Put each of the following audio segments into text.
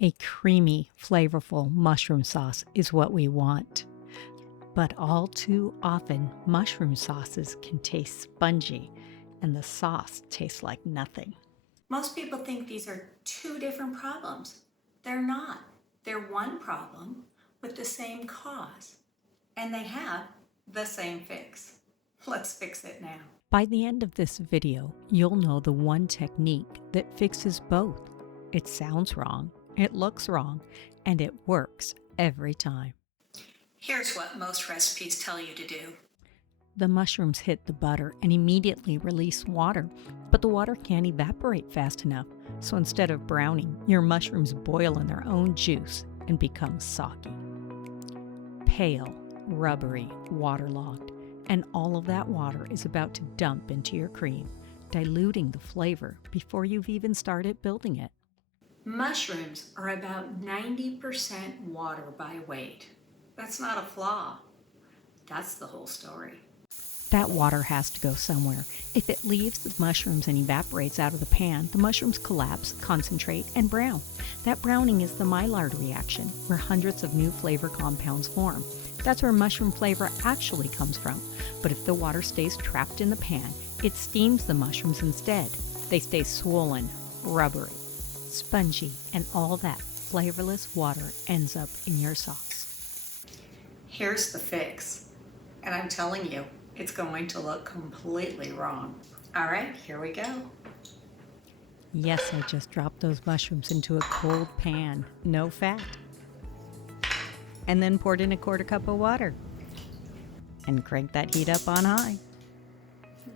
A creamy, flavorful mushroom sauce is what we want. But all too often, mushroom sauces can taste spongy, and the sauce tastes like nothing. Most people think these are two different problems. They're not. They're one problem with the same cause, and they have the same fix. Let's fix it now. By the end of this video, you'll know the one technique that fixes both. It sounds wrong, it looks wrong, and it works every time. Here's what most recipes tell you to do. The mushrooms hit the butter and immediately release water, but the water can't evaporate fast enough. So instead of browning, your mushrooms boil in their own juice and become soggy. Pale, rubbery, waterlogged, and all of that water is about to dump into your cream, diluting the flavor before you've even started building it. Mushrooms are about 90% water by weight. That's not a flaw. That's the whole story. That water has to go somewhere. If it leaves the mushrooms and evaporates out of the pan, the mushrooms collapse, concentrate, and brown. That browning is the Maillard reaction, where hundreds of new flavor compounds form. That's where mushroom flavor actually comes from. But if the water stays trapped in the pan, it steams the mushrooms instead. They stay swollen, rubbery, spongy, and all that flavorless water ends up in your sauce. Here's the fix. And I'm telling you, it's going to look completely wrong. All right, here we go. Yes, I just dropped those mushrooms into a cold pan, no fat. And then poured in a quarter cup of water. And cranked that heat up on high.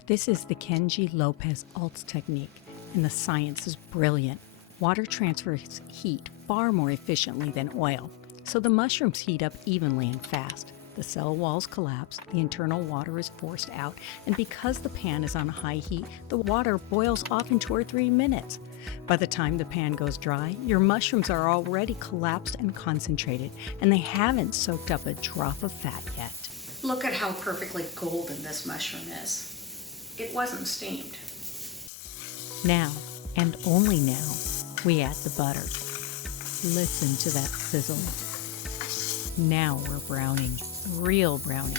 This is the Kenji López-Alt technique, and the science is brilliant. Water transfers heat far more efficiently than oil, so the mushrooms heat up evenly and fast. The cell walls collapse, the internal water is forced out, and because the pan is on high heat, the water boils off in 2 or 3 minutes. By the time the pan goes dry, your mushrooms are already collapsed and concentrated, and they haven't soaked up a drop of fat yet. Look at how perfectly golden this mushroom is. It wasn't steamed. Now, and only now, we add the butter. Listen to that sizzle. Now we're browning, real browning.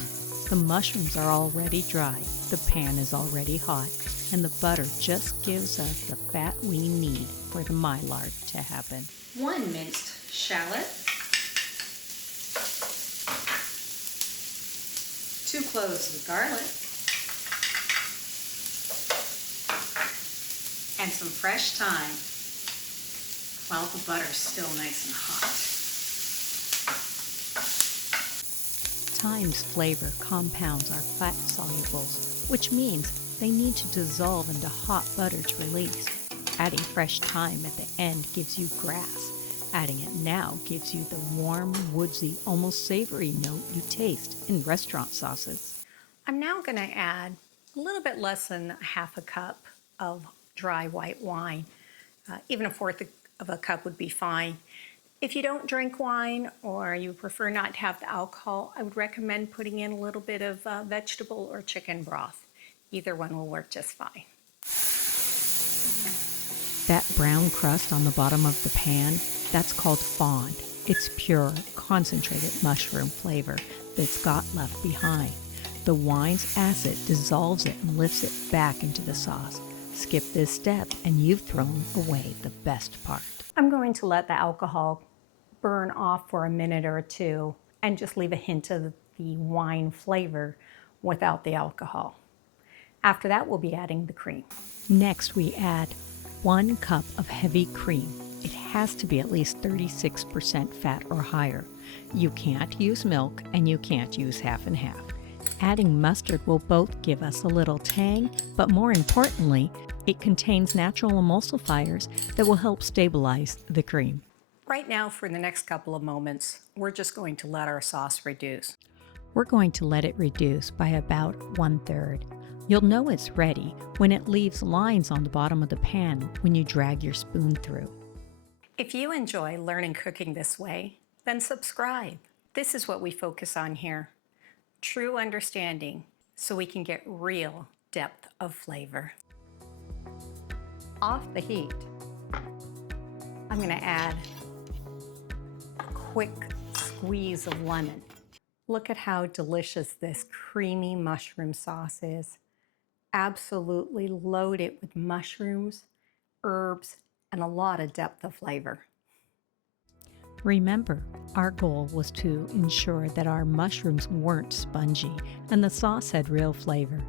The mushrooms are already dry, the pan is already hot, and the butter just gives us the fat we need for the Maillard to happen. 1 minced shallot, 2 cloves of garlic, and some fresh thyme while the butter's still nice and hot. Thyme's flavor compounds our fat solubles, which means they need to dissolve into hot butter to release. Adding fresh thyme at the end gives you grass. Adding it now gives you the warm, woodsy, almost savory note you taste in restaurant sauces. I'm now going to add a little bit less than half a cup of dry white wine. Even a fourth of a cup would be fine. If you don't drink wine or you prefer not to have the alcohol, I would recommend putting in a little bit of vegetable or chicken broth. Either one will work just fine. That brown crust on the bottom of the pan, that's called fond. It's pure, concentrated mushroom flavor that's got left behind. The wine's acid dissolves it and lifts it back into the sauce. Skip this step and you've thrown away the best part. I'm going to let the alcohol burn off for a minute or two and just leave a hint of the wine flavor without the alcohol. After that, we'll be adding the cream. Next, we add 1 cup of heavy cream. It has to be at least 36% fat or higher. You can't use milk and you can't use half and half. Adding mustard will both give us a little tang, but more importantly, it contains natural emulsifiers that will help stabilize the cream. Right now, for the next couple of moments, we're just going to let our sauce reduce. We're going to let it reduce by about 1/3. You'll know it's ready when it leaves lines on the bottom of the pan when you drag your spoon through. If you enjoy learning cooking this way, then subscribe. This is what we focus on here. True understanding, so we can get real depth of flavor. Off the heat, I'm going to add quick squeeze of lemon. Look at how delicious this creamy mushroom sauce is. Absolutely loaded with mushrooms, herbs, and a lot of depth of flavor. Remember, our goal was to ensure that our mushrooms weren't spongy and the sauce had real flavor.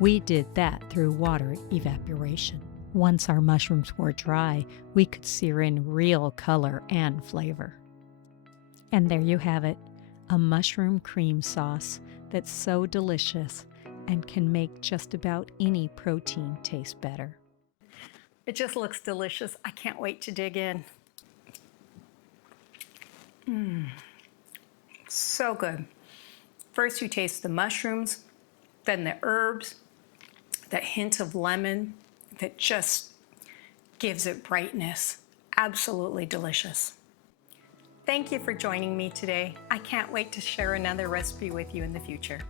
We did that through water evaporation. Once our mushrooms were dry, we could sear in real color and flavor. And there you have it, a mushroom cream sauce that's so delicious and can make just about any protein taste better. It just looks delicious. I can't wait to dig in. So good. First you taste the mushrooms, then the herbs, that hint of lemon that just gives it brightness. Absolutely delicious. Thank you for joining me today. I can't wait to share another recipe with you in the future.